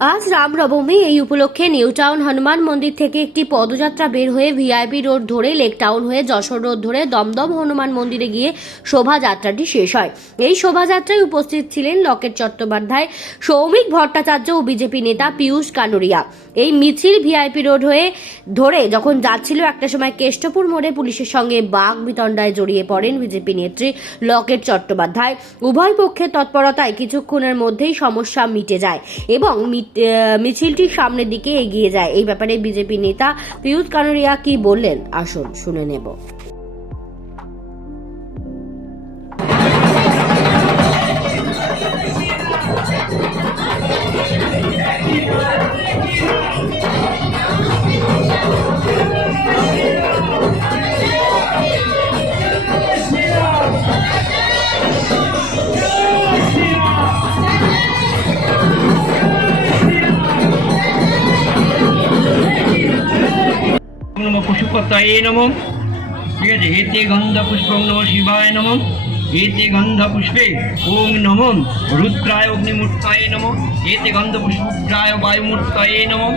আজ রামনবমী। এই উপলক্ষে নিউ টাউন হনুমান মন্দির থেকে একটি পদযাত্রা বের হয়ে ভিআইপি রোড ধরে লেক টাউন হয়ে যশোর রোড ধরে দমদম হনুমান মন্দিরে গিয়ে শোভাযাত্রাটি শেষ হয়। এই শোভাযাত্রায় উপস্থিত ছিলেন লকেট চট্টোপাধ্যায়, সৌমিক ভট্টাচার্য ও বিজেপি নেতা পীযূষ কানুরিয়া। এই মিছিল ভিআইপি রোড হয়ে ধরে যখন যাচ্ছিল, একটা সময় কেষ্টপুর মোড়ে পুলিশের সঙ্গে বাঘ বিতণ্ডায় জড়িয়ে পড়েন বিজেপি নেত্রী লকেট চট্টোপাধ্যায়। উভয় পক্ষের তৎপরতায় কিছুক্ষণের মধ্যেই সমস্যা মিটে যায় এবং মিছিলটি সামনের দিকে এগিয়ে যায়। এই ব্যাপারে বিজেপি নেতা পীযূষ কানুরিয়া কি বললেন আসুন শুনে নেব। नमः पशुपतये नमः। ठीक है, एते गंध पुष्पं नमः शिवाय नमः। एते गंध पुष्पे ओम नमः रुद्राय अग्निमूर्तये नमः। एते गंध पुष्पाय वायुमूर्तये नमः।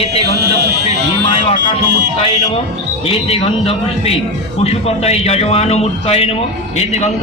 एते गंध पुष्पे भीमाय आकाशमूर्तये नमः। एते गंध पुष्पे पशुपतये यजमानमूर्तये नमः। एते गंध